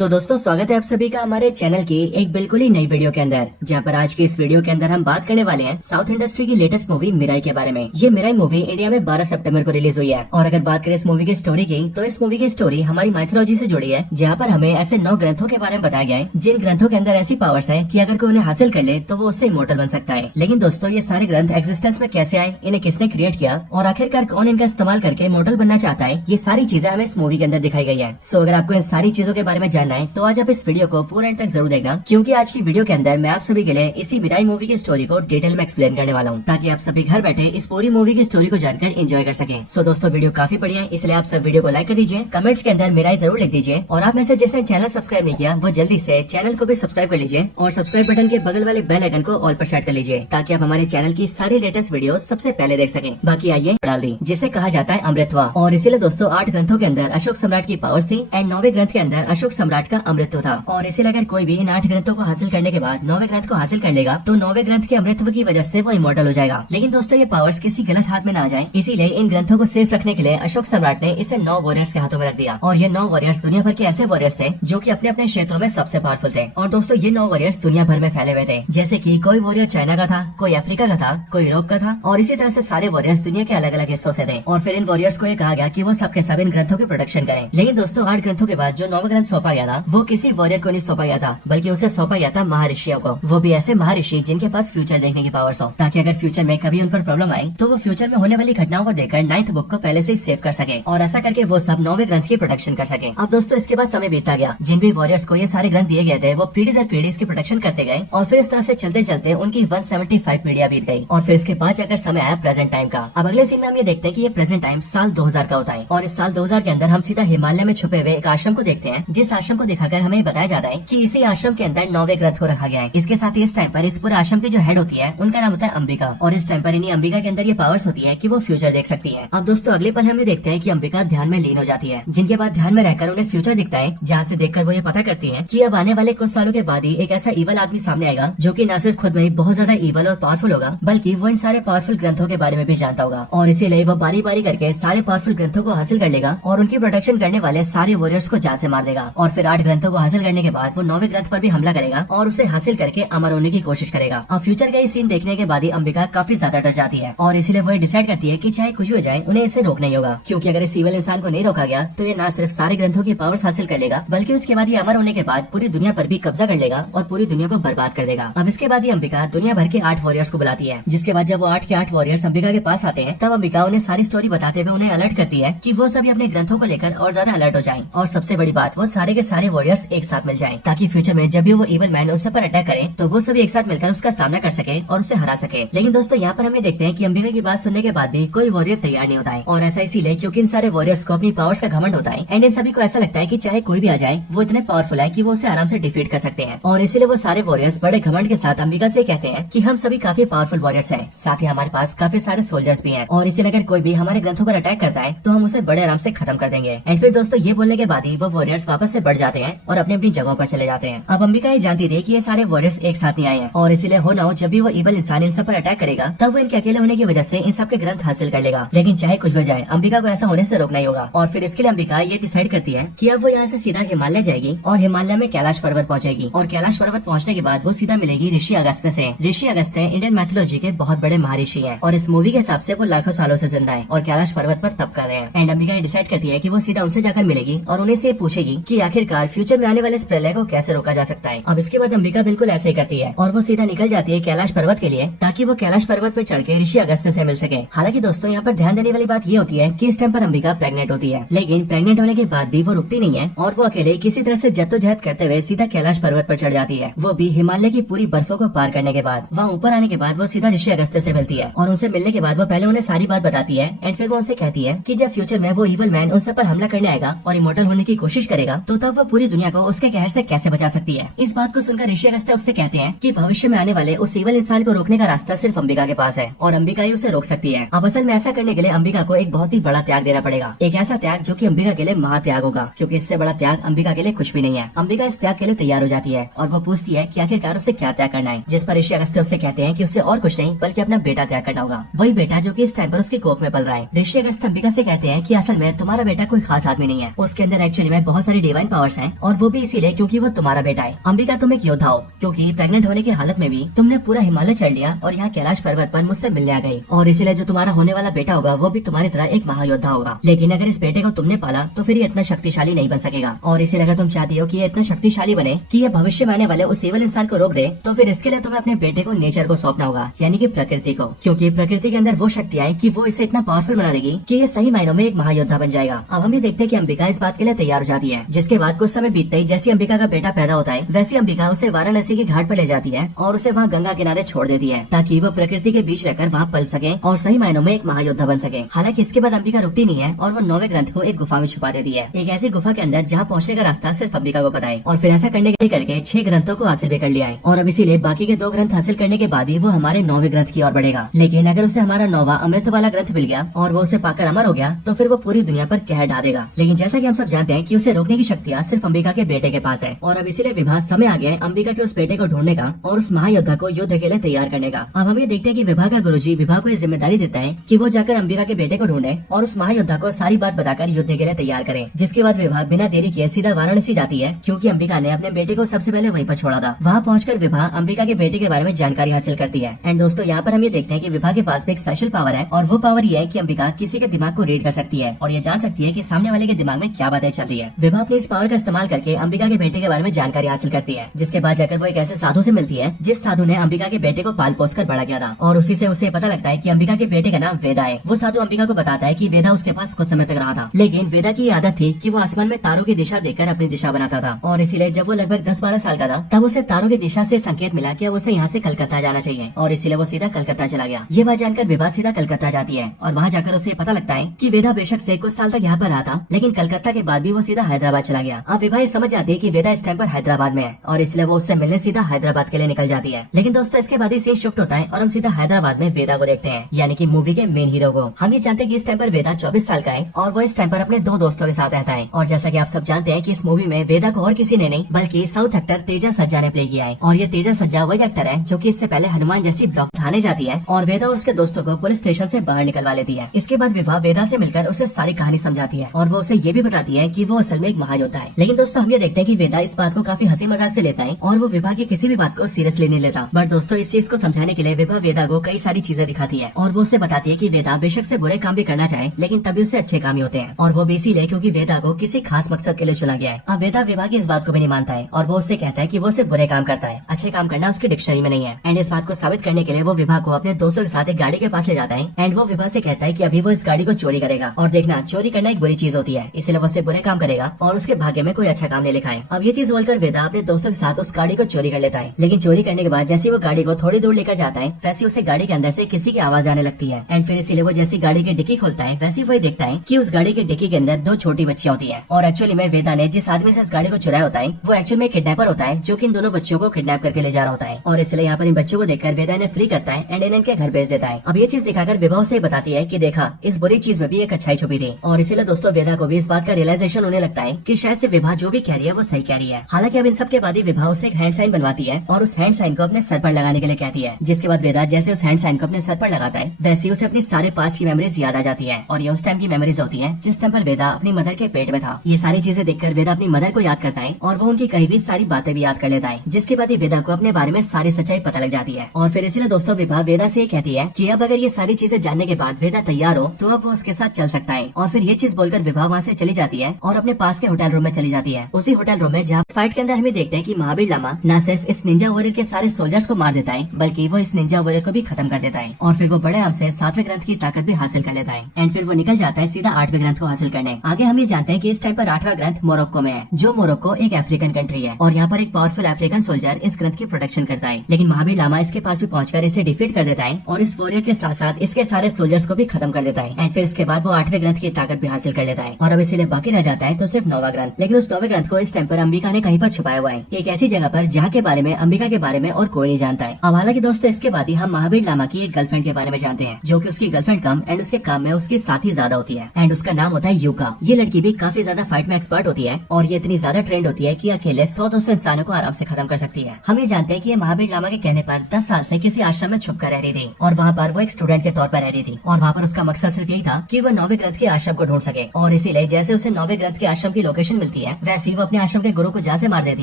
तो दोस्तों स्वागत है आप सभी का हमारे चैनल की एक बिल्कुल ही नई वीडियो के अंदर, जहां पर आज की इस वीडियो के अंदर हम बात करने वाले हैं साउथ इंडस्ट्री की लेटेस्ट मूवी मिराई के बारे में। ये मिराई मूवी इंडिया में 12 सितंबर को रिलीज हुई है। और अगर बात करें इस मूवी की स्टोरी की, तो इस मूवी की स्टोरी हमारी माइथोलॉजी से जुड़ी है, जहाँ पर हमें ऐसे 9 ग्रंथों के बारे में बताया गया है जिन ग्रंथों के अंदर ऐसी पावर्स है कि अगर कोई उन्हें हासिल कर ले तो वो उससे इमोर्टल बन सकता है। लेकिन दोस्तों ये सारे ग्रंथ एक्जिस्टेंस में कैसे आए, इन्हें किसने क्रिएट किया और आखिरकार कौन इनका इस्तेमाल करके इमोर्टल बनना चाहता है, ये सारी चीजें हमें इस मूवी के अंदर दिखाई गई है। सो अगर आपको इन सारी चीजों के बारे में जानना है तो आज आप इस वीडियो को पूरा एंड तक जरूर देखना, क्योंकि आज की वीडियो के अंदर मैं आप सभी के लिए इसी मिराई मूवी की स्टोरी को डिटेल में एक्सप्लेन करने वाला हूँ, ताकि आप सभी घर बैठे इस पूरी मूवी की स्टोरी को जानकर एंजॉय कर सकें। सो दोस्तों वीडियो काफी बढ़िया है, इसलिए आप सब वीडियो को लाइक कर दीजिए, कमेंट्स के अंदर मिराई जरूर लिख दीजिए, और आप में से जैसे चैनल सब्सक्राइब नहीं किया वो जल्दी से चैनल को भी सब्सक्राइब कर लीजिए और सब्सक्राइब बटन के बगल वाले बेल आइकन को ऑल पर सेट कर लीजिए, ताकि आप हमारे चैनल की सारी लेटेस्ट वीडियो सबसे पहले देख सकें। बाकी आइए डाल दी, जिसे कहा जाता है अमृतवा। और इसीलिए दोस्तों 8 ग्रंथों के अंदर अशोक सम्राट की पावर्स थी एंड 9वें ग्रंथ के अंदर अशोक सम्राट का अमृतत्व था। और इसीलिए अगर कोई भी इन 8 ग्रंथों को हासिल करने के बाद 9वें ग्रंथ को हासिल कर लेगा तो 9वें ग्रंथ के अमृतत्व की वजह से वो इमोर्टल हो जाएगा। लेकिन दोस्तों ये पावर्स किसी गलत हाथ में ना आ जाए, इसीलिए इन ग्रंथों को सेफ रखने के लिए अशोक सम्राट ने इसे 9 वॉरियर्स के हाथों में रख दिया। और ये 9 वॉरियर्स दुनिया भर के ऐसे वॉरियर्स थे जो कि अपने अपने क्षेत्रों में सबसे पावरफुल थे। और दोस्तों ये 9 वॉरियर्स दुनिया भर में फैले हुए थे, जैसे कि कोई वॉरियर चाइना का था, कोई अफ्रीका का था, कोई यूरोप का था, और इसी तरह से सारे वॉरियर्स दुनिया के अलग अलग हिस्सों से थे। और फिर इन वॉरियर्स को ये कहा गया कि वो सबके सब इन ग्रंथों की प्रोटेक्शन करें। लेकिन दोस्तों 8 ग्रंथों के बाद जो 9वां ग्रंथ सौंपा गया था वो किसी वॉरियर को नहीं सौंपा गया था, बल्कि उसे सौंपा गया था महर्षियों को। वो भी ऐसे महर्षि जिनके पास फ्यूचर देखने की पावर्स हो, ताकि अगर फ्यूचर में कभी उन पर प्रॉब्लम आए तो वो फ्यूचर में होने वाली घटनाओं को देखकर 9th बुक को पहले से ही सेव कर सके, और ऐसा करके वो सब 9वें ग्रंथ की प्रोटेक्शन कर सके। अब दोस्तों इसके बाद समय बीतता गया, जिन भी वॉरियर्स को ये सारे ग्रंथ दिए गए थे वो पीढ़ी दर पीढ़ी इसकी प्रोटेक्शन करते गए, और फिर इस तरह से चलते चलते उनकी 175 पीढ़ियां बीत गई। और फिर इसके बाद जाकर समय आया प्रेजेंट टाइम का। अब अगले सीन में हम ये देखते हैं कि ये प्रेजेंट टाइम साल 2000 का होता है, और इस साल 2000 के अंदर हम सीधा हिमालय में छुपे हुए एक आश्रम को देखते हैं, जिस आश्रम को दिखाकर हमें बताया जाता है कि इसी आश्रम के अंदर 9वें ग्रंथ को रखा गया है। इसके साथ ही इस टाइम पर इस पूरे आश्रम की जो हेड होती है उनका नाम होता है अंबिका, और इस टाइम पर इन्हीं अंबिका के अंदर ये पावर्स होती है कि वो फ्यूचर देख सकती है। अब दोस्तों अगले पल हम ये देखते हैं कि अंबिका ध्यान में लीन हो जाती है, जिनके बाद ध्यान में रहकर उन्हें फ्यूचर दिखता है, जहाँ से देखकर वो ये पता करती है कि अब आने वाले कुछ सालों के बाद ही एक ऐसा इवल आदमी सामने आएगा जो कि न सिर्फ खुद में ही बहुत ज्यादा इवल और पावरफुल होगा, बल्कि वो इन सारे पावरफुल ग्रंथों के बारे में भी जानता होगा। और इसीलिए वो बारी बारी करके सारे पावरफुल ग्रंथों को हासिल कर लेगा और उनकी प्रोटेक्शन करने वाले सारे वॉरियर्स को जान से मार देगा। और फिर 8 ग्रंथों को हासिल करने के बाद वो 9वें ग्रंथ पर भी हमला करेगा और उसे हासिल करके अमर होने की कोशिश करेगा। और फ्यूचर का ये सीन देखने के बाद ही अंबिका काफी ज्यादा डर जाती है, और इसीलिए वो डिसाइड करती है कि चाहे कुछ भी हो जाए उन्हें इसे रोकना ही होगा, क्योंकि अगर इस इविल इंसान को नहीं रोका गया तो ये न सिर्फ सारे ग्रंथों की पावर्स हासिल कर लेगा, बल्कि उसके बाद ये अमर होने के बाद पूरी दुनिया पर भी कब्जा कर लेगा और पूरी दुनिया को बर्बाद कर देगा। अब इसके बाद ही अंबिका दुनिया भर के 8 वॉरियर्स को बुलाती है, जिसके बाद जब वो 8 के 8 वॉरियर्स अंबिका के पास आते हैं तब अंबिका उन्हें सारी स्टोरी बताते हुए उन्हें अलर्ट करती है कि वो सभी अपने ग्रंथों को लेकर और ज्यादा अलर्ट हो जाएं, और सबसे बड़ी बात वो सारे के सारे वॉरियर्स एक साथ मिल जाएं, ताकि फ्यूचर में जब भी वो इवल मैन उस पर अटैक करे तो वो सभी एक साथ मिलकर उसका सामना कर सके और उसे हरा सके। लेकिन दोस्तों यहाँ पर हमें देखते हैं कि अंबिका की बात सुनने के बाद भी कोई वॉरियर तैयार नहीं होता है, और ऐसा इसीलिए क्योंकि इन सारे वॉरियर्स को अपनी पावर्स का घमंड होता है, एंड इन सभी को ऐसा लगता है कि चाहे कोई भी आ जाए वो इतने पावरफुल है कि वो उसे आराम से डिफीट कर सकते हैं। और इसीलिए वो सारे वॉरियर्स बड़े घमंड के साथ अंबिका से कहते हैं कि हम सभी काफी पावरफुल वॉरियर्स हैं, साथ ही हमारे पास काफी सारे सोल्जर्स भी हैं, और इसीलिए अगर कोई भी हमारे ग्रंथों पर अटैक करता है तो हम उसे बड़े आराम से खत्म कर देंगे। एंड फिर दोस्तों ये बोलने के बाद ही वो वॉरियर्स वापस से बढ़ जाते हैं और अपनी अपनी जगहों पर चले जाते हैं। अब अंबिका ये जानती थी कि ये सारे वॉरियर्स एक साथ नहीं आए हैं, और इसीलिए हो ना हो जब भी वो इवल इंसान इन सब पर अटैक करेगा तब वो इनके अकेले होने की वजह से इन सब के ग्रंथ हासिल कर लेगा। लेकिन चाहे कुछ भी जाए अंबिका को ऐसा होने से रोकना ही होगा। और फिर इसके लिए अंबिका ये डिसाइड करती है कि अब वो यहाँ से सीधा हिमालय जाएगी और हिमालय में कैलाश पर्वत पहुंचेगी, और कैलाश पर्वत पहुंचने के बाद वो सीधा मिलेगी ऋषि अगस्त्य से। ऋषि अगस्त्य इंडियन मैथोलॉजी के बहुत बड़े महर्षि हैं, और इस मूवी के हिसाब से वो लाखों सालों से जिंदा है और कैलाश पर्वत पर तप कर रहे हैं। एंड अंबिका डिसाइड करती है कि वो सीधा उनसे जाकर मिलेगी और उन्हें से पूछेगी कि आखिरकार फ्यूचर में आने वाले इस प्रलय को कैसे रोका जा सकता है। अब इसके बाद अंबिका बिल्कुल ऐसे ही करती है और वो सीधा निकल जाती है कैलाश पर्वत के लिए, ताकि वो कैलाश पर्वत पे चढ़ के ऋषि अगस्त्य से मिल सके। हालांकि दोस्तों यहाँ पर ध्यान देने वाली बात ये होती है कि इस टाइम पर अंबिका प्रेग्नेंट होती है, लेकिन प्रेग्नेंट होने के बाद भी वो रुकती नहीं है और वो अकेले किसी तरह से जद्दोजहद करते हुए सीधा कैलाश पर्वत पर चढ़ जाती है, वो भी हिमालय की पूरी बर्फों को पार करने के बाद। वहाँ ऊपर आने के बाद वो सीधा ऋषि अगस्त्य से मिलती है, और उनसे मिलने के बाद वो पहले उन्हें सारी बात बताती है, एंड फिर वो उनसे कहती है कि जब फ्यूचर में वो इवल मैन उन सब पर हमला करने आएगा और इमोर्टल होने की कोशिश करेगा तो तब वो पूरी दुनिया को उसके कहर से कैसे बचा सकती है। इस बात को सुनकर ऋषि अगस्त्य उससे कहते हैं कि भविष्य में आने वाले उस इवल इंसान को रोकने का रास्ता सिर्फ अंबिका के पास है, और अंबिका ही उसे रोक सकती है। अब असल में ऐसा करने के लिए अंबिका को एक बहुत ही बड़ा त्याग देना पड़ेगा, एक ऐसा त्याग जो कि अंबिका के लिए महात्याग होगा, क्योंकि इससे बड़ा त्याग अंबिका के लिए कुछ भी नहीं है। अंबिका इस त्याग के लिए तैयार हो जाती है और वो पूछती है कि आखिरकार उसे क्या त्याग करना है, जिस पर ऋषि अगस्त्य उससे कहते हैं कि उसे और कुछ नहीं बल्कि अपना बेटा त्याग करना होगा, वही बेटा जो कि इस टाइम पर उसकी कोख में पल रहा है। ऋषि अगस्त्य अंबिका से कहते हैं कि असल में तुम्हारा बेटा कोई खास आदमी नहीं है, उसके अंदर एक्चुअली में बहुत सारी डिवाइन पावर्स पावर्स हैं, और वो भी इसीलिए क्योंकि वो तुम्हारा बेटा है। अंबिका तुम एक योद्धा हो, क्योंकि प्रेग्नेंट होने की हालत में भी तुमने पूरा हिमालय चढ़ लिया और यहाँ कैलाश पर्वत पर मुझसे मिलने आ गई, और इसीलिए जो तुम्हारा होने वाला बेटा होगा वो भी तुम्हारी तरह एक महायोद्धा होगा। लेकिन अगर इस बेटे को तुमने पाला तो फिर ये इतना शक्तिशाली नहीं बन सकेगा, और इसीलिए अगर तुम चाहती हो कि ये इतना शक्तिशाली बने कि ये भविष्य में आने वाले उस एविल इंसान को रोक दे, तो फिर इसके लिए तुम्हें अपने बेटे को नेचर को सौंपना होगा, यानी कि प्रकृति को, क्योंकि प्रकृति के अंदर वो शक्ति है कि वो इसे इतना पावरफुल बना देगी कि ये सही मायनों में एक महायोद्धा बन जाएगा। अब हम ये देखते हैं कि अंबिका इस बात के लिए तैयार हो जाती है, जिसके बाद कुछ समय बीतते ही जैसी अंबिका का बेटा पैदा होता है वैसी अंबिका उसे वाराणसी के घाट पर ले जाती है और उसे वहाँ गंगा किनारे छोड़ देती है, ताकि वो प्रकृति के बीच रहकर वहाँ पल सके और सही मायनों में एक महायोद्धा बन सके। हालांकि इसके बाद अंबिका रुकती नहीं है और वो 9वें ग्रंथ को एक गुफा में छुपा देती है, एक ऐसी गुफा के अंदर जहाँ पहुँचने का रास्ता सिर्फ अंबिका को पता है, और फिर ऐसा करने के करके 6 ग्रंथों को हासिल भी कर लिया है। और अब इसीलिए बाकी के 2 ग्रंथ हासिल करने के बाद ही वो हमारे 9वें ग्रंथ की ओर बढ़ेगा। लेकिन अगर उसे हमारा 9वां अमृत वाला ग्रंथ मिल गया और वो उसे पाकर अमर हो गया तो फिर वो पूरी दुनिया पर कहर ढा देगा। लेकिन जैसा कि हम सब जानते हैं कि उसे रोकने की शक्तियाँ सिर्फ अंबिका के बेटे के पास है, और अब इसीलिए विभा समय आ गया है अंबिका के उस बेटे को ढूंढने का और उस महायोद्धा को युद्ध के लिए तैयार करने का। अब हम ये देखते हैं कि विभा का गुरुजी विभा को ये जिम्मेदारी देता है कि वो जाकर अंबिका के बेटे को ढूंढे और उस महायोद्धा को सारी बात बताकर युद्ध के लिए तैयार करे। जिसके बाद विभा बिना देरी किए सीधा वाराणसी जाती है, क्योंकि अंबिका ने अपने बेटे को सबसे पहले वहीं पर छोड़ा था। वहाँ पहुंचकर विभा अंबिका के बेटे के बारे में जानकारी हासिल करती है। एंड दोस्तों यहाँ पर हम ये देखते हैं कि विभा के पास भी एक स्पेशल पावर है, और वो पावर ये है कि अंबिका किसी के दिमाग को रीड कर सकती है और ये जान सकती है कि सामने वाले के दिमाग में क्या बातें चल रही है। विभा अपनी इस पावर का इस्तेमाल करके अंबिका के बेटे के बारे में जानकारी हासिल करती है, जिसके बाद जाकर वो एक ऐसे साधु से मिलती है जिस साधु ने अंबिका के बेटे को पाल पोस कर बड़ा किया था, और उसी से उसे पता लगता है कि अंबिका के बेटे का नाम वेदा है। वो साधु अंबिका को बताता है कि वेदा उसके पास कुछ समय तक रहा था, लेकिन वेदा की आदत थी कि वो आसमान में तारों की दिशा देखकर अपनी दिशा बनाता था, और इसीलिए जब वो लगभग 10-12 साल का था तब उसे तारों की दिशा से संकेत मिला कि अब उसे यहाँ से कलकत्ता जाना चाहिए, और इसीलिए वो सीधा कलकत्ता चला गया। ये बात जानकर विभा सीधा कलकत्ता जाती है, और वहाँ जाकर उसे पता लगता है कि वेदा बेशक से कुछ साल तक यहाँ पर रहा था, लेकिन कलकत्ता के बाद भी वो सीधा हैदराबाद चला गया। अब विभा ये समझ जाती है कि वेदा इस टाइम पर हैदराबाद में है, और इसलिए वो उससे मिलने सीधा हैदराबाद के लिए निकल जाती है। लेकिन दोस्तों इसके बाद ही सीन शिफ्ट होता है और हम सीधा हैदराबाद में वेदा को देखते हैं, यानी कि मूवी के मेन हीरो को। हम ये जानते हैं कि इस टाइम पर वेदा 24 साल का है और वो इस टाइम पर अपने 2 दोस्तों के साथ रहता है। और जैसा कि आप सब जानते हैं कि इस मूवी में वेदा को और किसी ने नहीं बल्कि साउथ एक्टर तेजा सज्जा ने प्ले किया है, और ये तेजा सज्जा वही एक्टर है जो कि इससे पहले हनुमान जैसी ब्लॉक थाने जाती है और वेदा और उसके दोस्तों को पुलिस स्टेशन से बाहर निकलवा लेती है। इसके बाद विभा वेदा से मिलकर उसे सारी कहानी समझाती है और वो उसे ये भी बताती है कि वो असल में एक महायोद्धा है। लेकिन दोस्तों हम ये देखते हैं कि वेदा इस बात को काफी हंसी मजाक से लेता है और वो विभा की किसी भी बात को सीरियसली नहीं लेता। बट दोस्तों इस चीज को समझाने के लिए विभा वेदा को कई सारी चीजें दिखाती है, और वो उसे बताती है कि वेदा बेशक से बुरे काम भी करना चाहे लेकिन तभी उसे अच्छे काम ही होते हैं, और वो भी इसीलिए क्योंकि वेदा को किसी खास मकसद के लिए चुना गया है। अब वेदा विभा की इस बात को भी नहीं मानता है और वो उससे कहता है कि वो उसे बुरे काम करता है, अच्छे काम करना उसकी डिक्शनरी में नहीं है। एंड इस बात को साबित करने के लिए वो विभा को अपने दोस्तों के साथ एक गाड़ी के पास ले जाता है, एंड वो विभा से कहता है कि अभी वो इस गाड़ी को चोरी करेगा, और देखना चोरी करना एक बुरी चीज होती है, इसलिए वो उससे बुरे काम करेगा और उसके भाग्य में कोई अच्छा काम नहीं लिखा है। अब ये चीज बोलकर वेदा अपने दोस्तों के साथ उस गाड़ी को चोरी कर लेता है, लेकिन चोरी करने के बाद जैसे वो गाड़ी को थोड़ी दूर लेकर जाता है वैसे उसे गाड़ी के अंदर से किसी की आवाज आने लगती है, एंड फिर इसीलिए वो जैसी गाड़ी की डिक्की खोलता है वैसे वही देखता है कि उस गाड़ी की डिक्की के अंदर 2 छोटी बच्चियां होती है, और एक्चुअली में वेदा ने जिस आदमी से इस गाड़ी को चुराया होता है वो एक्चुअल में किडनैपर होता है जो कि इन दोनों बच्चों को किडनैप करके ले जा रहा होता है, और इसलिए यहाँ पर इन बच्चों को देखकर वेदा इन्हें फ्री करता है एंड इनके घर भेज देता है। अब ये चीज दिखाकर विभा से बताती है कि देखा इस बुरी चीज में भी एक अच्छाई छुपी थी, और इसीलिए दोस्तों वेदा को भी इस बात का रियलाइजेशन होने लगता है कि शायद से विभा जो भी कह रही है वो सही कह रही है। हालांकि अब इन सब के बाद ही विभा उसे एक हैंड साइन बनवाती है और उस हैंड साइन को अपने सर पर लगाने के लिए कहती है, जिसके बाद वेदा जैसे उस हैंड साइन को अपने सर पर लगाता है वैसे उसे अपनी सारे पास्ट की मेमोरीज याद आ जाती है, और ये उस टाइम की मेमोरीज होती है जिस टाइम पर वेदा अपनी मदर के पेट में था। ये सारी चीजें देखकर वेदा अपनी मदर को याद करता है और वो उनकी कही हुई सारी बातें भी याद कर लेता है, जिसके बाद ही वेदा को अपने बारे में सारी सच्चाई पता लग जाती है। और फिर इसीलिए दोस्तों विभा वेदा से कहती है कि अब अगर ये सारी चीजें जानने के बाद वेदा तैयार हो तो अब वो उसके साथ चल सकता है, और फिर ये चीज बोलकर विभा वहाँ से चली जाती है और अपने पास के होटल रूम में चली जाती है। उसी होटल रूम में जहाँ फाइट के अंदर हमें देखते हैं कि महावीर लामा न सिर्फ इस निंजा वॉरियर के सारे सोल्जर्स को मार देता है बल्कि वो इस निंजा वॉरियर को भी खत्म कर देता है, और फिर वो बड़े आराम से 7वें ग्रंथ की ताकत भी हासिल कर लेता है, एंड फिर वो निकल जाता है सीधा 8वें ग्रंथ को हासिल करने। आगे हम ये जानते हैं कि इस टाइम पर 8वां ग्रंथ मोरक्को में है, जो मोरक्को एक अफ्रीकन कंट्री है, और यहाँ पर एक पावरफुल अफ्रीकन सोल्जर इस ग्रंथ की प्रोटेक्शन करता है। लेकिन महावीर लामा इसके पास भी पहुंचकर इसे डिफीट कर देता है और इस वॉरियर के साथ साथ इसके सारे सोल्जर्स को भी खत्म कर देता है, एंड फिर इसके बाद वो 8वें ग्रंथ की ताकत भी हासिल कर लेता है, और अब इसीलिए बाकी रह जाता है तो सिर्फ 9वां ग्रंथ। लेकिन उस 9वें ग्रंथ को इस टाइम पर अंबिका ने कहीं पर छुपाया हुआ है, एक ऐसी जगह पर जहाँ के बारे में अंबिका के बारे में और कोई नहीं जानता है। अब हालांकि दोस्तों इसके बाद ही हम महावीर लामा की एक गर्लफ्रेंड के बारे में जानते हैं, जो कि उसकी गर्लफ्रेंड कम एंड उसके काम में उसके साथ ही ज्यादा होती है, एंड उसका नाम होता है युका। ये लड़की भी काफी ज्यादा फाइट में एक्सपर्ट होती है और ये इतनी ज्यादा ट्रेंड होती है कि अकेले 100-200 इंसानों को आराम से खत्म कर सकती है। हम ये जानते हैं कि ये महावीर लामा के कहने पर 10 साल से किसी आश्रम में छुप कर रह रही थी, और वहाँ पर वो एक स्टूडेंट के तौर पर रह रही थी, और वहाँ पर उसका मकसद सिर्फ यही था कि वो 9वें ग्रंथ के आश्रम को ढूंढ सके, और इसीलिए जैसे उसे 9वें ग्रंथ के आश्रम की लोकेशन मिलती मिलती है, वैसे ही वो अपने आश्रम के गुरु को जहाँ से मार देती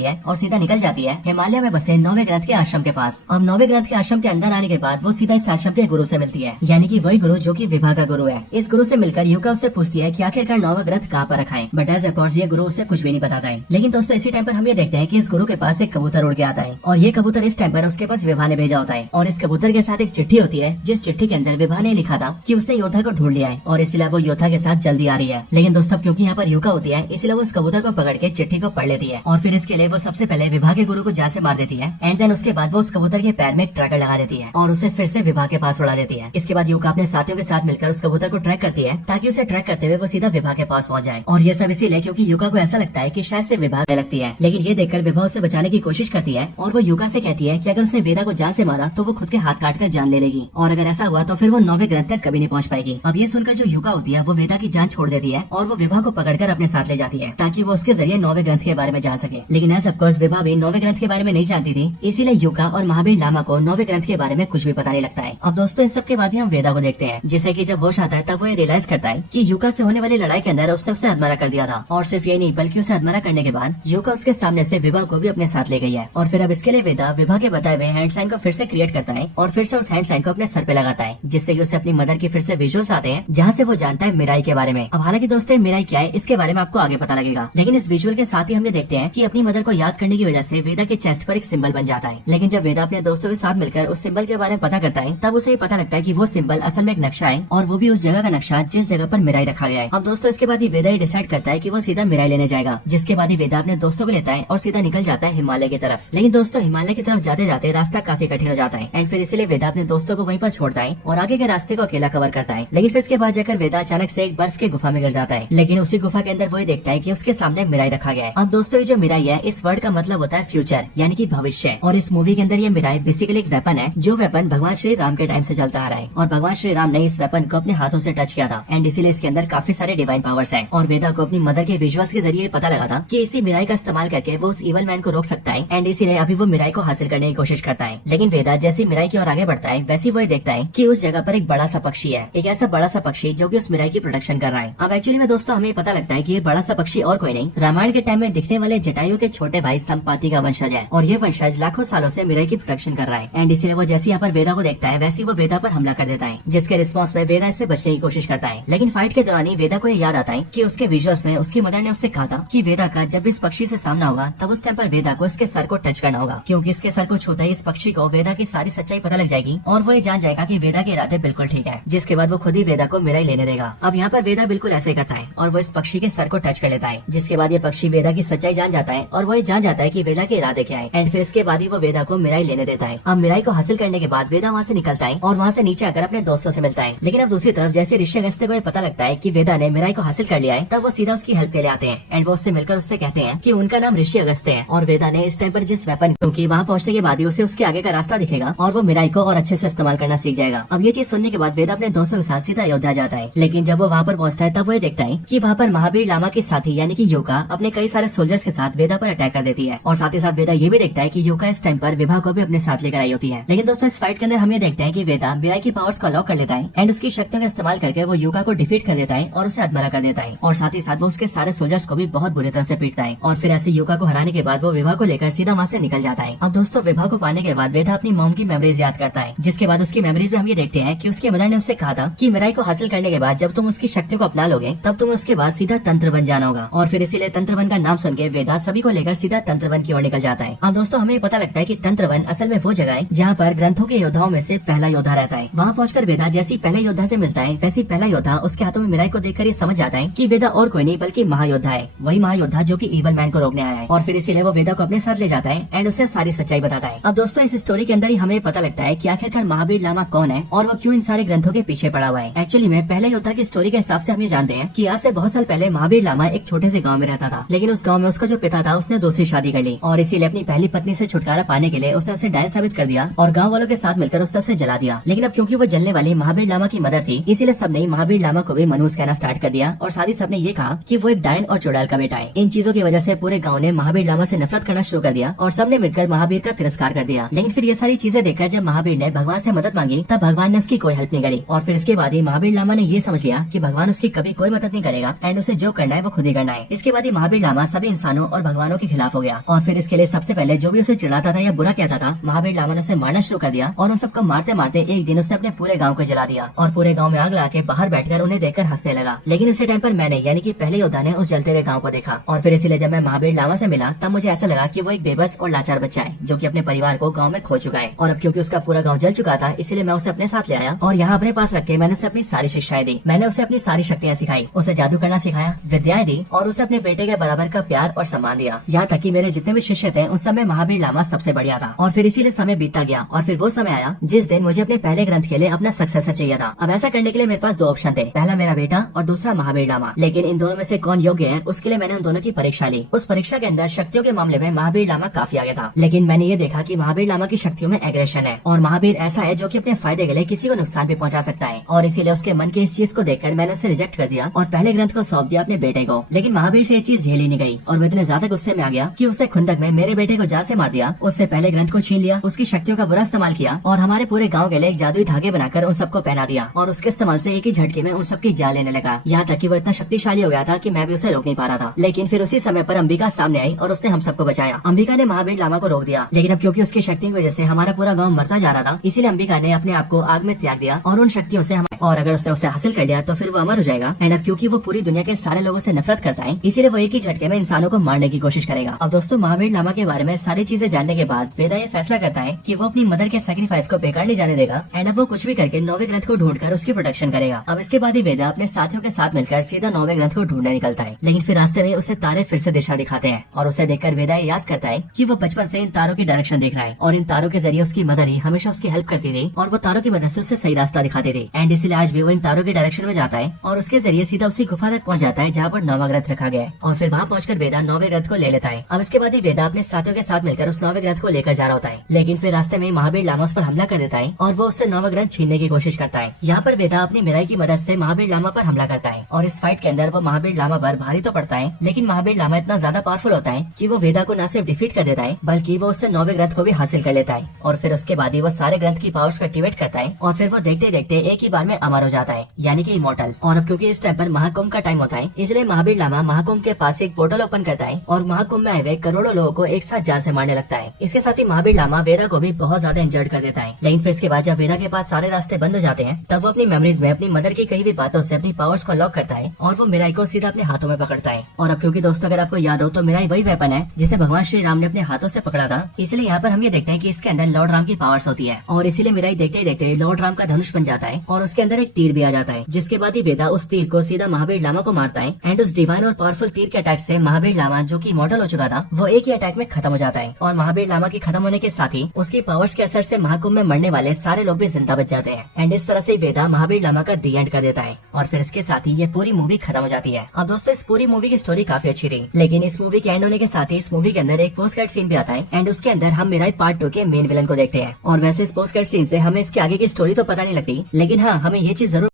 है और सीधा निकल जाती है हिमालय में बसे 9वें ग्रंथ के आश्रम के पास। अब 9वें ग्रंथ के आश्रम के अंदर आने के बाद वो सीधा इस आश्रम के गुरु से मिलती है, यानी कि वही गुरु जो कि विभा का गुरु है। इस गुरु से मिलकर युका उससे पूछती है कि आखिरकार 9वां ग्रंथ कहाँ पर रखा है, बट एज ऑफकोर्स ये गुरु उसे कुछ भी नहीं बताता है। लेकिन दोस्तों इसी टाइम पर हम ये देखते हैं कि इस गुरु के पास एक कबूतर उड़ के आता है और ये कबूतर इस टाइम पर उसके पास विभा ने भेजा होता है और इस कबूतर के साथ एक चिट्ठी होती है, जिस चिट्ठी के अंदर विभा ने लिखा था कि उसने योद्धा को ढूंढ लिया है और इसलिए वो योद्धा के साथ जल्दी आ रही है। लेकिन दोस्तों क्योंकि यहाँ पर युका होती है इसलिए वो उस कबूतर को पकड़ के चिट्ठी को पढ़ लेती है और फिर इसके लिए वो सबसे पहले विभा के गुरु को जहाँ से मार देती है एंड देन उसके बाद वो उस कबूतर के पैर में एक ट्रैकर लगा देती है और उसे फिर से विभा के पास उड़ा देती है। इसके बाद युका अपने साथियों के साथ मिलकर उस कबूतर को ट्रैक करती है ताकि उसे ट्रैक करते हुए वो सीधा विभा के पास पहुंच जाए। और ये सब इसीलिए क्योंकि युका को ऐसा लगता है कि शायद से विभा लगती है, लेकिन ये देखकर विभा उसे बचाने की कोशिश करती है और वो युका से कहती है कि अगर उसने वेदा को जान से मारा तो वो खुद के हाथ काट कर जान ले लेगी और अगर ऐसा हुआ तो फिर वो 9वें ग्रंथ तक कभी नहीं पहुंच पाएगी। अब ये सुनकर जो युका होती है वो वेदा की जान छोड़ देती है और वो विभा को पकड़कर अपने साथ ले जाती है ताकि वो उसके जरिए 9वें ग्रंथ के बारे में जान सके। लेकिन एज ऑफ कोर्स विभा भी 9वें ग्रंथ के बारे में नहीं जानती थी, इसीलिए युका और महावीर लामा को 9वें ग्रंथ के बारे में कुछ भी पता नहीं लगता है। अब दोस्तों इन सब के बाद ही हम वेदा को देखते हैं, जिसे कि जब होश आता है तब वो ये रियलाइज करता है कि युका से होने वाली लड़ाई के अंदर उसने उसे अधमरा कर दिया था और सिर्फ ये नहीं बल्कि उसे अधमरा करने के बाद युका उसके सामने से विभा को भी अपने साथ ले गई है। और फिर अब इसके लिए वेदा विभा के बताए हुए हैंड साइन को फिर से क्रिएट करता है और फिर से उस हैंड साइन को अपने सर पे लगाता है, जिससे कि उसे अपनी मदर की फिर से विजुअल्स आते हैं जहाँ से वो जानता है मिराई के बारे में। अब हालांकि दोस्तों मिराई क्या है इसके बारे में आपको आगे पता लगेगा, लेकिन इस विजुअल के साथ ही हम ये देखते हैं कि अपनी मदर को याद करने की वजह से वेदा के चेस्ट पर एक सिंबल बन जाता है। लेकिन जब वेदा अपने दोस्तों के साथ मिलकर उस सिंबल के बारे में पता करता है तब उसे पता लगता है कि वो सिंबल असल में एक नक्शा है और वो भी उस जगह का नक्शा जिस जगह पर मिराई रखा गया है। अब दोस्तों इसके बाद ही वेदा ये डिसाइड करता है कि वो सीधा मिराई लेने जाएगा, जिसके बाद ही वेदा अपने दोस्तों को लेता है और सीधा निकल जाता है हिमालय की तरफ। लेकिन दोस्तों हिमालय की तरफ जाते जाते रास्ता काफी कठिन हो जाता है एंड फिर इसलिए वेदा अपने दोस्तों को वहीं पर छोड़ता है और आगे के रास्ते को अकेला कवर करता है। लेकिन फिर इसके बाद जाकर वेदा अचानक से एक बर्फ के गुफा में गिर जाता है, लेकिन उसी गुफा के अंदर वो देखता है कि उसके सामने मिराई रखा गया है। अब दोस्तों ये जो मिराई है इस वर्ड का मतलब होता है फ्यूचर यानी कि भविष्य, और इस मूवी के अंदर ये मिराई बेसिकली एक वेपन है जो वेपन भगवान श्री राम के टाइम से चलता आ रहा है और भगवान श्री राम ने इस वेपन को अपने हाथों से टच किया था एंड इसीलिए इसके अंदर काफी सारे डिवाइन पावर्स हैं। और वेदा को अपनी मदर के विश्वास के जरिए पता लगा था कि इसी मिराई का इस्तेमाल करके वो उस इवल मैन को रोक सकता है एंड इसीलिए अभी वो मिराई को हासिल करने की कोशिश करता है। लेकिन वेदा जैसी मिराई की ओर आगे बढ़ता है वैसे वो देखता है कि उस जगह पर एक बड़ा सा पक्षी है, एक ऐसा बड़ा सा पक्षी जो कि उस मिराई की प्रोटेक्शन कर रहा है। अब एक्चुअली में दोस्तों हमें पता लगता है कि ये बड़ा सा पक्षी और कोई नहीं रामायण के टाइम में दिखने वाले जटायु के छोटे भाई संपाति का वंशज है और ये वंशज लाखों सालों से मिराई की प्रोटेक्शन कर रहा है एंड इसलिए वो जैसे यहाँ पर वेदा को देखता है वैसे वो वेदा पर हमला कर देता है, जिसके रिस्पॉन्स में वेदा इससे बचने की कोशिश करता है। लेकिन फाइट के दौरान ही वेदा को ये याद आता है कि उसके विजुअल्स में उसकी मदर ने उससे कहा था कि वेदा का जब इस पक्षी से सामना होगा तब उस टाइम पर वेदा को इसके सर को टच करना होगा, क्योंकि इसके सर को छूते ही इस पक्षी को वेदा की सारी सच्चाई पता लग जाएगी और वो ये जान जाएगा कि वेदा के इरादे बिल्कुल ठीक है, जिसके बाद वो खुद ही वेदा को मिराई लेने देगा। अब यहाँ पर वेदा बिल्कुल ऐसे ही करता है और वो इस पक्षी के सर को टच कर लेता है, जिसके बाद ये पक्षी वेदा की सच्चाई जान जाता है और वो ये जान जाता है कि वेदा के इरादे क्या है एंड फिर इसके बाद ही वो वेदा को मिराई लेने देता है। अब मिराई को हासिल करने के बाद वेदा वहाँ से निकलता है और वहाँ से नीचे आकर अपने दोस्तों से मिलता है। लेकिन अब दूसरी तरफ जैसे ऋषि अगस्त्य को ये पता लगता है कि वेदा ने मिराई को हासिल कर लिया है तब वो सीधा उसकी हेल्प के लिए आते हैं एंड वो उससे मिलकर उससे कहते हैं कि उनका नाम ऋषि अगस्त्य है और वेदा ने इस टाइम पर जिस वेपन, क्योंकि वहाँ पहुंचने के बाद ही उसे उसके आगे का रास्ता दिखेगा और वो मिराई को और अच्छे से इस्तेमाल करना सीख जाएगा। अब ये चीज सुनने के बाद वेदा अपने दोस्तों के साथ सीधा अयोध्या जाता है, लेकिन जब वो वहाँ पर पहुंचता है तब वो ये देखता है कि वहाँ पर महावीर लामा के साथी यानी कि युका अपने कई सारे सोल्जर्स के साथ वेदा पर अटैक कर देती है और साथ ही साथ वेदा ये भी देखता है कि युका इस टाइम पर विभा को भी अपने साथ लेकर आई होती है। लेकिन दोस्तों इस फाइट के अंदर हम ये देखते हैं कि वेदा मिराई की पावर्स को अनलॉक कर लेता है एंड उसकी शक्तियों का इस्तेमाल करके वो युका को डिफीट कर देता है और उसे अधमरा कर देता है और साथ ही साथ वो उसके सारे सोल्जर्स को भी बहुत बुरी तरह से पीटता है और फिर ऐसे युका को हराने के बाद वो विभा को लेकर सीधा वहाँ से निकल जाता है। अब दोस्तों विभा को पाने के बाद वेदा अपनी मॉम की मेमोरीज याद करता है, जिसके बाद उसकी मेमोरीज में हम ये देखते हैं कि उसकी मदर ने उससे कहा था कि मिराई को हासिल करने के बाद जब तुम उसकी शक्तियों को अपना लोगे तब तुम्हें उसके बाद सीधा तंत्रवन जाना होगा और फिर इसीलिए तंत्रवन का नाम सुन के वेदा सभी को लेकर सीधा तंत्रवन की ओर निकल जाता है। अब दोस्तों हमें पता लगता है कि तंत्रवन असल में वो जगह है जहाँ पर ग्रंथों के योद्धाओं में से पहला योद्धा रहता है। वहाँ पहुंचकर वेदा जैसी पहले योद्धा से मिलता है वैसी पहला योद्धा उसके हाथों में मिराई को देखकर ये समझ जाता है कि वेदा और कोई नहीं बल्कि महायोद्धा है, वही महायोद्धा जो कि इवल मैन को रोकने आया है और फिर इसीलिए वो वेदा को अपने साथ ले जाता है एंड उसे सारी सच्चाई बताता है। अब दोस्तों इस स्टोरी के अंदर ही हमें पता लगता है कि आखिरकार महावीर लामा कौन है और वो क्यों इन सारे ग्रंथों के पीछे पड़ा हुआ है। एक्चुअली में पहले योद्धा की स्टोरी के हिसाब से हम ये जानते हैं कि आज से बहुत साल पहले महावीर लामा एक छोटे से गाँव में रहता था, लेकिन उस गाँव में उसका जो पिता था उसने दूसरी शादी कर ली और इसीलिए अपनी पहली पत्नी से छुटकारा पाने के लिए उसने उसे डायन साबित कर दिया और गाँव वालों के साथ मिलकर उसने उसे जला दिया। लेकिन अब क्योंकि वो जलने वाली महावीर लामा की मदर थी इसीलिए सबने महावीर लामा को भी मनूस कहना स्टार्ट कर दिया और साथ ही सबने ये कहा कि वो एक डायन और चुड़ैल का बेटा है। इन चीजों की वजह से पूरे गाँव ने महावीर लामा से नफरत करना शुरू कर दिया और सबने मिलकर महावीर का तिरस्कार कर दिया। लेकिन फिर ये सारी चीजें देखकर जब महावीर ने भगवान से मदद मांगी तब भगवान ने उसकी कोई हेल्प नहीं करी और फिर इसके बाद ही महावीर लामा ने ये समझ लिया कि भगवान उसकी कभी कोई मदद नहीं करेगा एंड उसे जो करना है वो खुद ही करना है। इसके बाद ही महावीर लामा सभी इंसानों और भगवानों के खिलाफ हो गया और फिर इसके लिए सबसे पहले जो भी उसे चिढ़ाता था या बुरा कहता था, महावीर लामा ने उसे मारना शुरू कर दिया और उन सबको मारते मारते एक दिन उसने अपने पूरे गाँव को जला दिया और पूरे गाँव में आग लगा के बाहर बैठकर उन्हें देखकर हंसने लगा। लेकिन उसी टाइम पर मैंने यानी कि पहले योद्धा ने उस जलते हुए गाँव को देखा और फिर इसीलिए जब मैं महावीर लामा से मिला तब मुझे ऐसा लगा कि वो एक बेबस और लाचार बच्चा है जो कि अपने परिवार को गाँव में खो चुका है और अब क्योंकि उसका पूरा गाँव जल चुका था इसलिए मैं उसे अपने साथ ले आया और यहाँ अपने पास रख के मैंने उसे अपनी सारी शिक्षाएं दी। मैंने उसे अपनी सारी शक्तियाँ सिखाई, उसे जादू करना सिखाया, विद्याएं दी और उसे अपने बेटे के बराबर का प्यार और सम्मान दिया। यहाँ तक कि मेरे जितने भी शिष्य थे उस समय महावीर लामा सबसे बढ़िया था और फिर इसीलिए समय बीतता गया और फिर वो समय आया जिस दिन मुझे अपने पहले ग्रंथ के लिए अपना सक्सेसर चाहिए था। अब ऐसा करने के लिए मेरे पास दो ऑप्शन थे, पहला मेरा बेटा और दूसरा महावीर लामा। लेकिन इन दोनों में से कौन योग्य है उसके लिए मैंने उन दोनों की परीक्षा ली। उस परीक्षा के अंदर शक्तियों के मामले में महावीर लामा काफी आगे था, लेकिन मैंने ये देखा कि महावीर लामा की शक्तियों में एग्रेशन है और महावीर ऐसा है जो कि अपने फायदे के लिए किसी को नुकसान भी पहुंचा सकता है और इसीलिए उसके मन की इस चीज को देखकर मैंने उसे रिजेक्ट कर दिया और पहले ग्रंथ को सौंप दिया अपने बेटे को। लेकिन महावीर से ये चीज झेली नहीं गई और वो इतने ज्यादा गुस्से में आ गया कि उसने खुंदक में मेरे बेटे को जान से मार दिया, उससे पहले ग्रंथ को छीन लिया, उसकी शक्तियों का बुरा इस्तेमाल किया और हमारे पूरे गाँव के लिए एक जादुई धागे बनाकर उन सबको पहना दिया और उसके इस्तेमाल से एक ही झटके में उन सबकी जान लेने लगा। यहाँ तक कि वो इतना शक्तिशाली हो गया था कि मैं भी उसे रोक नहीं पा रहा था। लेकिन फिर उसी समय पर अंबिका सामने आई और उसने हम सबको बचाया। अंबिका ने महावीर लामा को रोक दिया, लेकिन अब क्योंकि उसकी शक्ति की वजह से हमारा पूरा गाँव मरता जा रहा था इसीलिए अंबिका ने अपने आप को आग में त्याग दिया और उन शक्तियों से और अगर उसने उसे हासिल कर लिया तो फिर वो अमर हो जाएगा। एंड अब क्योंकि वो पूरी दुनिया के सारे लोगों से नफरत करता है इसीलिए वो एक ही झटके में इंसानों को मारने की कोशिश करेगा। अब दोस्तों महावीर लामा के बारे में सारी चीजें जानने के बाद वेदा ये फैसला करता है कि वो अपनी मदर के सैक्रिफाइस को बेकार नहीं जाने देगा एंड अब वो कुछ भी करके 9वें ग्रंथ को ढूंढकर उसकी प्रोटेक्शन करेगा। अब इसके बाद ही वेदा अपने साथियों के साथ मिलकर सीधा 9वें ग्रंथ को ढूंढने निकलता है, लेकिन फिर रास्ते में उसे तारे फिर से दिशा दिखाते हैं और उसे देखकर वेदा याद करता है कि वो बचपन से इन तारों की डायरेक्शन देख रहा है और इन तारों के जरिए उसकी मदर ही हमेशा उसकी हेल्प करती थी और वो तारों की मदद से उसे सही रास्ता दिखाती थी। एंड इसलिए आज भी वो इन तारों के डायरेक्शन में जाता है और उसके जरिए सीधा उसी गुफा तक पहुंच जाता है जहाँ पर 9वां ग्रंथ रखा गया है और फिर वहाँ पहुंचकर वेदा 9वें ग्रंथ को ले लेता है। अब इसके बाद ही वेदा अपने साथियों के साथ मिलकर उस 9वें ग्रंथ को लेकर जा रहा होता है, लेकिन फिर रास्ते में महावीर लामा उस पर हमला कर देता है और वो उससे 9वां ग्रंथ छीनने की कोशिश करता है। यहाँ पर वेदा अपनी मिराई की मदद से महावीर लामा पर हमला करता है और इस फाइट के अंदर वो महावीर लामा पर भारी तो पड़ता है, लेकिन महावीर लामा इतना ज्यादा पावरफुल होता है कि वो वेदा को न सिर्फ डिफीट कर देता है बल्कि वो उससे 9वें ग्रंथ को भी हासिल कर लेता है और फिर उसके बाद ही वो सारे ग्रंथ की पावर्स को एक्टिवेट करता है और फिर वो देखते देखते एक ही बार में अमर हो जाता है यानी कि इमॉर्टल। और अब क्योंकि इस टाइम पर महाकुंभ का टाइम होता है इसलिए महावीर लामा महाकुंभ के पास एक पोर्टल ओपन करता है और महाकुंभ में आए हुए करोड़ों लोगों को एक साथ जान से मारने लगता है। इसके साथ ही महावीर लामा वेदा को भी बहुत ज्यादा इंजर्ड कर देता है। लेकिन फिर इसके बाद जब वेदा के पास सारे रास्ते बंद हो जाते हैं तब वो अपनी मेमोरीज में अपनी मदर की कई भी बातों से अपनी पावर्स को अनलॉक करता है और वो मिराई को सीधा अपने हाथों में पकड़ता है। और अब क्योंकि दोस्तों अगर आपको याद हो तो मिराई वही वेपन है जिसे भगवान श्री राम ने अपने हाथों से पकड़ा था, इसलिए यहाँ पर हम ये देखते हैं कि इसके अंदर लॉर्ड राम की पावर्स होती है और इसीलिए मिराई देखते ही देखते लॉर्ड राम का धनुष बन जाता है और उसके अंदर एक तीर भी आ जाता है, जिसके बाद ही वेदा उस तीर को सीधा महावीर लामा को मारता है एंड उस डिवाइन और पावरफुल तीर के अटैक से महावीर लामा जो कि इमॉर्टल हो चुका था वो एक ही अटैक में खत्म हो जाता है और महावीर लामा की खत्म होने के साथ ही उसकी पावर्स के असर से महाकुंभ में मरने वाले सारे लोग भी जिंदा बच जाते हैं एंड इस तरह से वेदा महावीर लामा का दी एंड कर देता है और फिर इसके साथ ही ये पूरी मूवी खत्म हो जाती है। अब दोस्तों इस पूरी मूवी की स्टोरी काफी अच्छी रही, लेकिन इस मूवी के एंड होने के साथ ही इस मूवी के अंदर एक पोस्ट कार्ड सीन भी आता है एंड उसके अंदर हम मिराई पार्ट 2 के मेन विलन को देखते हैं और वैसे इस पोस्ट कार्ड सीन से हमें इसके आगे की स्टोरी तो पता नहीं लगती, लेकिन हाँ हमें ये चीज जरूर